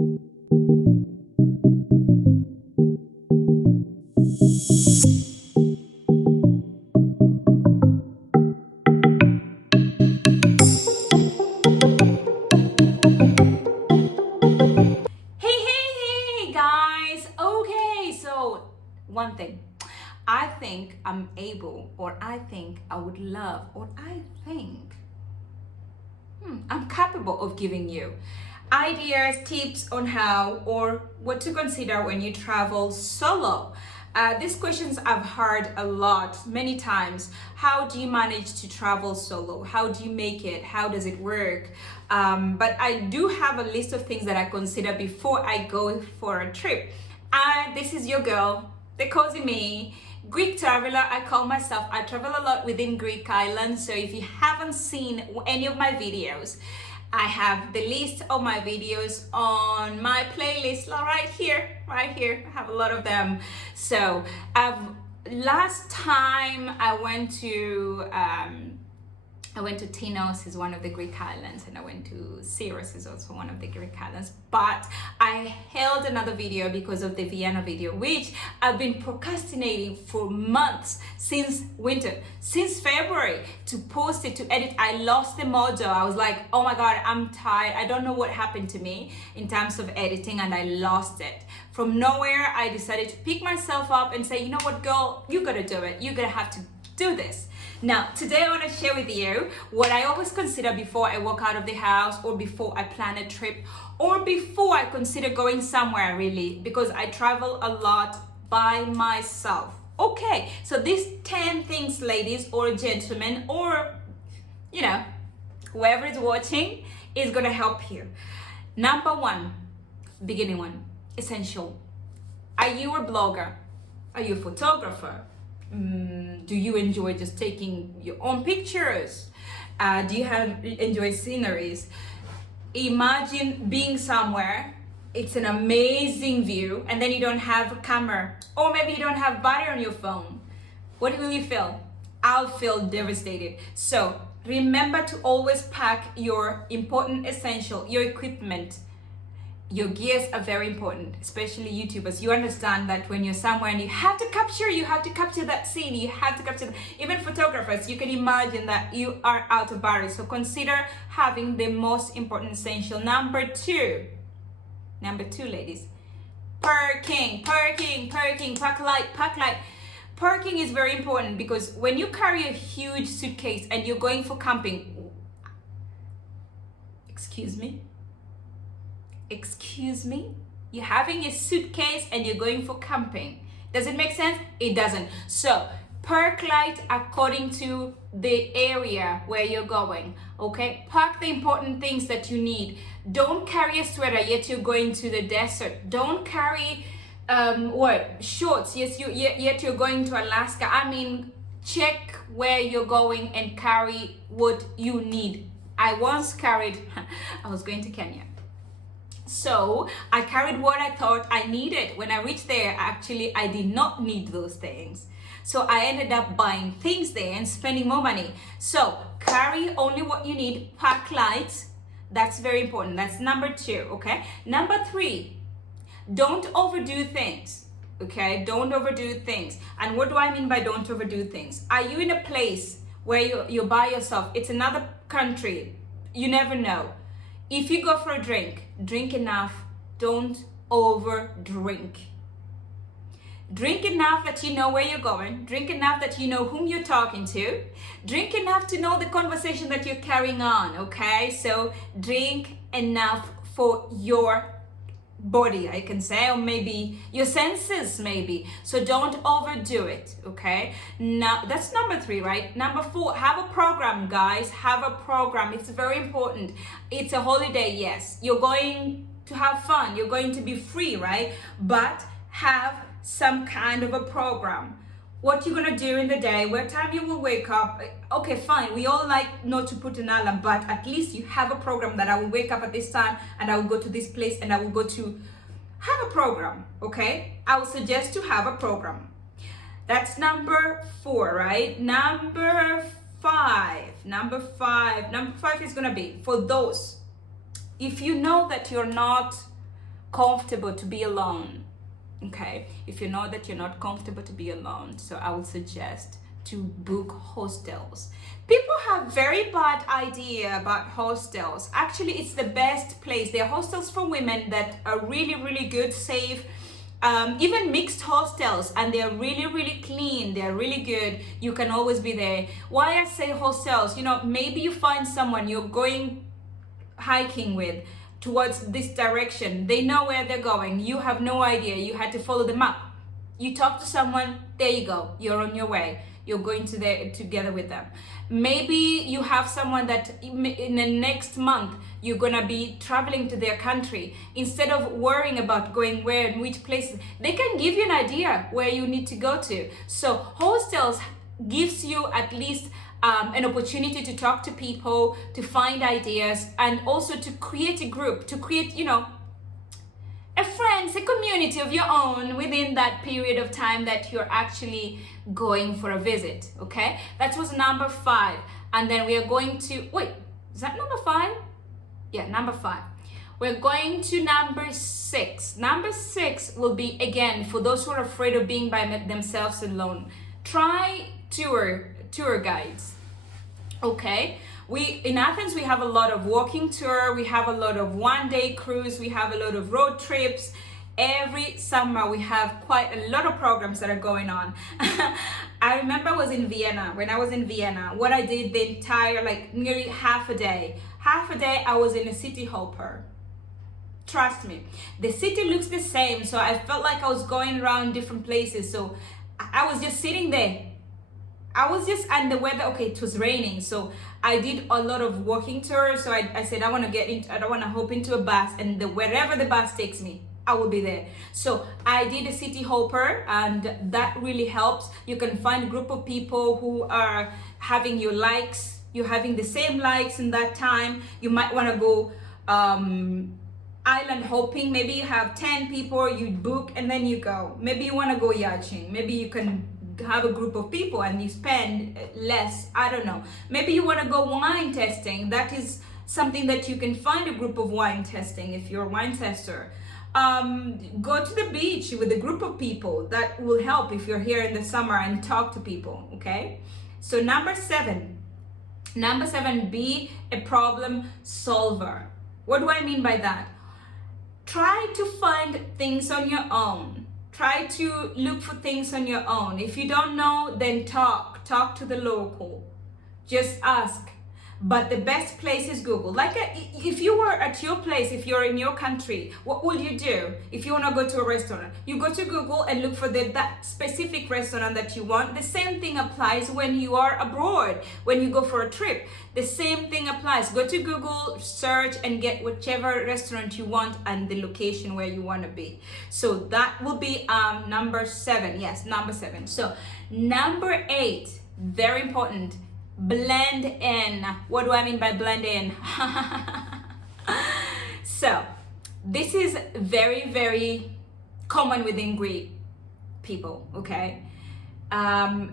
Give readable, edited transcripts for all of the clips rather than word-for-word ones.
Hey guys. Okay, so one thing. I think I'm able, or I think I would love, or I think I'm capable of giving you ideas, tips on how or what to consider when you travel solo. These questions I've heard a lot, many times. How do you manage to travel solo? How do you make it? How does it work? But I do have a list of things that I consider before I go for a trip. This is your girl, the cozy me, Greek traveler. I call myself. I travel a lot within Greek islands. So if you haven't seen any of my videos, I have the list of my videos on my playlist right here, right here. I have a lot of them. So last time I went to Tinos, is one of the Greek islands, and I went to Syros, is also one of the Greek islands. But I held another video because of the Vienna video, which I've been procrastinating for months, since winter, since February, to post it, to edit. I lost the mojo. I was like, oh my God, I'm tired. I don't know what happened to me in terms of editing, and I lost it. From nowhere, I decided to pick myself up and say, you know what, girl, you gotta do it. You're gonna have to do this. Now, today I want to share with you what I always consider before I walk out of the house, or before I plan a trip, or before I consider going somewhere, really, because I travel a lot by myself. Okay, so these 10 things, ladies or gentlemen, or whoever is watching, is going to help you. Number one, beginning one, essential. Are you a blogger? Are you a photographer? Do you enjoy just taking your own pictures? Do you enjoy sceneries? Imagine being somewhere, it's an amazing view, and then you don't have a camera, or maybe you don't have battery on your phone. What will you feel? I'll feel devastated. So remember to always pack your important essential, your equipment. Your gears are very important, especially YouTubers. You understand that when you're somewhere and you have to capture that scene, you have to capture, even photographers, you can imagine that you are out of battery. So consider having the most important essential. Number two, ladies, parking, park light. Parking is very important, because when you carry a huge suitcase and you're going for camping, excuse me, you're having a suitcase and you're going for camping. Does it make sense? It doesn't. So park light according to the area where you're going. Okay, park the important things that you need. Don't carry a sweater yet you're going to the desert. Don't carry shorts yet you're going to Alaska. I mean, check where you're going and carry what you need. I once carried I was going to Kenya, so I carried what I thought I needed. When I reached there, actually, I did not need those things. So I ended up buying things there and spending more money. So carry only what you need. Pack light. That's very important. That's number two, okay? Number three, don't overdo things, okay? Don't overdo things. And what do I mean by don't overdo things? Are you in a place where you're by yourself? It's another country. You never know. If you go for a drink, drink enough. Don't over drink. Drink enough that you know where you're going. Drink enough that you know whom you're talking to. Drink enough to know the conversation that you're carrying on, okay? So drink enough for your body, I can say, or maybe your senses, maybe. So don't overdo it, okay? Now that's number three, right? Number four, have a program, guys. Have a program. It's very important. It's a holiday, yes, you're going to have fun, you're going to be free, right? But have some kind of a program. What you're gonna do in the day, what time you will wake up. Okay, fine, we all like not to put an alarm, but at least you have a program that I will wake up at this time and I will go to this place and I will go to. Have a program, okay? I would suggest to have a program. That's number four, right? Number five is gonna be for those, if you know that you're not comfortable to be alone, okay, if you know that you're not comfortable to be alone, so I would suggest to book hostels. People have very bad idea about hostels. Actually, it's the best place. There are hostels for women that are really, really good, safe, even mixed hostels, and they're really, really clean. They're really good. You can always be there. Why I say hostels, you know, maybe you find someone you're going hiking with towards this direction. They know where they're going. You have no idea. You had to follow them up. You talk to someone, there you go. You're on your way. You're going to there together with them. Maybe you have someone that in the next month you're gonna be traveling to their country. Instead of worrying about going where and which places, they can give you an idea where you need to go to. So hostels gives you at least an opportunity to talk to people, to find ideas, and also to create a group, to create, you know, a friends, a community of your own within that period of time that you're actually going for a visit. Okay, that was number 5. And then we are going to, wait, is that number 5? Yeah, number 5. We're going to number 6. Number 6 will be, again, for those who are afraid of being by themselves alone, try tour guides. Okay, in Athens we have a lot of walking tour, we have a lot of one-day cruise, we have a lot of road trips. Every summer we have quite a lot of programs that are going on. I remember I was in Vienna. When I was in Vienna, what I did the entire, like nearly half a day I was in a city hopper. Trust me, the city looks the same, so I felt like I was going around different places. So I was just sitting there. And the weather, okay, it was raining, so I did a lot of walking tours. So I said, I don't want to hop into a bus, and wherever the bus takes me, I will be there. So I did a city hopper, and that really helps. You can find a group of people who are having your likes, you're having the same likes in that time. You might want to go island hopping. Maybe you have 10 people, you book and then you go. Maybe you want to go yachting. Maybe you can have a group of people and you spend less. I don't know. Maybe you want to go wine testing. That is something that you can find a group of wine testing if you're a wine tester. Go to the beach with a group of people. That will help if you're here in the summer, and talk to people. Okay, so number 7, be a problem solver. What do I mean by that? Try to find things on your own. Try to look for things on your own. If you don't know, then talk to the local. Just ask. But the best place is Google. Like if you were at your place, if you're in your country, what will you do? If you want to go to a restaurant, you go to Google and look for that specific restaurant that you want. The same thing applies when you are abroad, when you go for a trip. The same thing applies. Go to Google, search, and get whichever restaurant you want and the location where you want to be. So that will be number 7. Yes, number 7. So number 8, very important. Blend in. What do I mean by blend in? So this is very, very common within Greek people. Okay,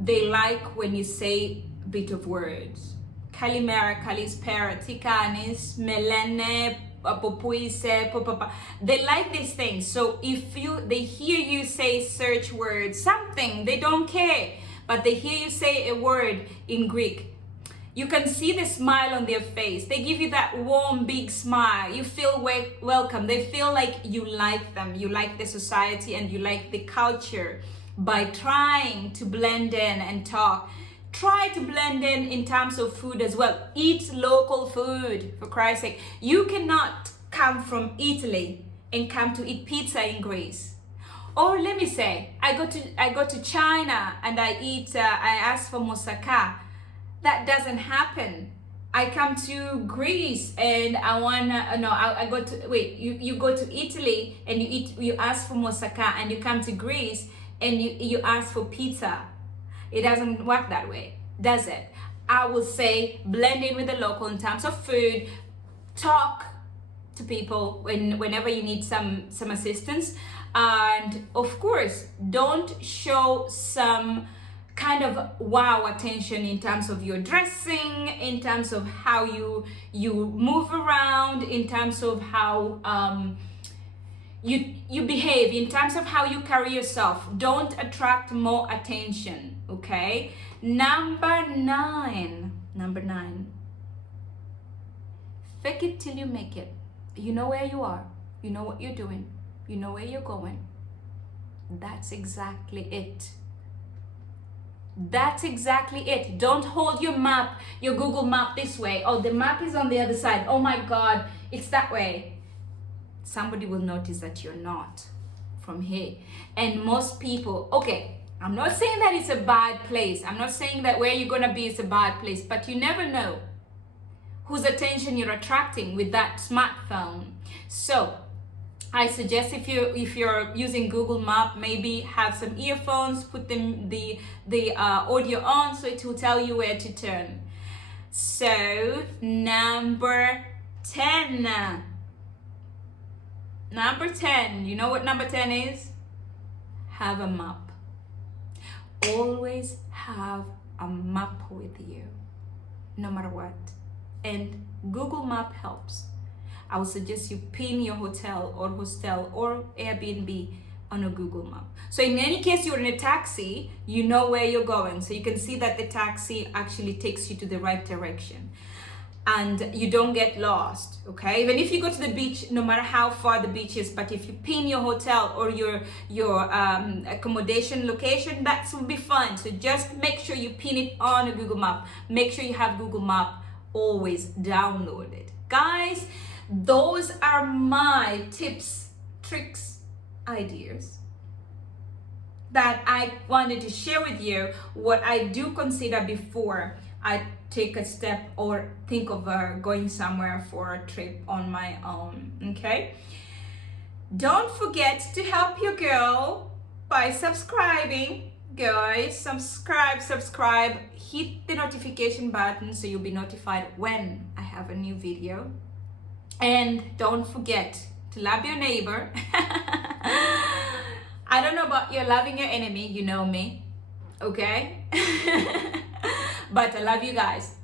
they like when you say a bit of words. Kalimera, kalispera, tikanis, melene, popuise, popapa. They like these things. So if they hear you say search words, something, they don't care. But they hear you say a word in Greek, you can see the smile on their face. They give you that warm, big smile. You feel welcome. They feel like you like them. You like the society and you like the culture. By trying to blend in and talk, try to blend in terms of food as well. Eat local food, for Christ's sake. You cannot come from Italy and come to eat pizza in Greece. Or let me say, I go to China and I ask for moussaka. That doesn't happen. I come to Greece and you go to Italy and you ask for moussaka, and you come to Greece and you ask for pizza. It doesn't work that way, does it? I will say blend in with the local in terms of food. Talk to people whenever you need some assistance. And of course, don't show some kind of wow attention in terms of your dressing, in terms of how you move around, in terms of how you behave in terms of how you carry yourself. Don't attract more attention. Okay. Number nine, fake it till you make it. You know where you are, you know what you're doing, you know where you're going. That's exactly it. That's exactly it. Don't hold your map, your Google map this way. Oh, the map is on the other side. Oh my God, it's that way. Somebody will notice that you're not from here. And most people, okay, I'm not saying that it's a bad place. I'm not saying that where you're gonna be is a bad place, but you never know whose attention you're attracting with that smartphone. So I suggest if you're using Google Map, maybe have some earphones, put the audio on so it will tell you where to turn. So number 10. Number 10, you know what number 10 is? Have a map. Always have a map with you, no matter what. And Google Map helps. I would suggest you pin your hotel or hostel or Airbnb on a Google Map. So in any case you're in a taxi, you know where you're going. So you can see that the taxi actually takes you to the right direction. And you don't get lost, okay? Even if you go to the beach, no matter how far the beach is, but if you pin your hotel or your accommodation location, that will be fun. So just make sure you pin it on a Google Map. Make sure you have Google Map always downloaded. Guys, those are my tips, tricks, ideas that I wanted to share with you, what I do consider before I take a step or think of going somewhere for a trip on my own. Okay, don't forget to help your girl by subscribing. Guys, subscribe, hit the notification button so you'll be notified when I have a new video. And don't forget to love your neighbor. I don't know about you loving your enemy, you know me, okay? But I love you guys.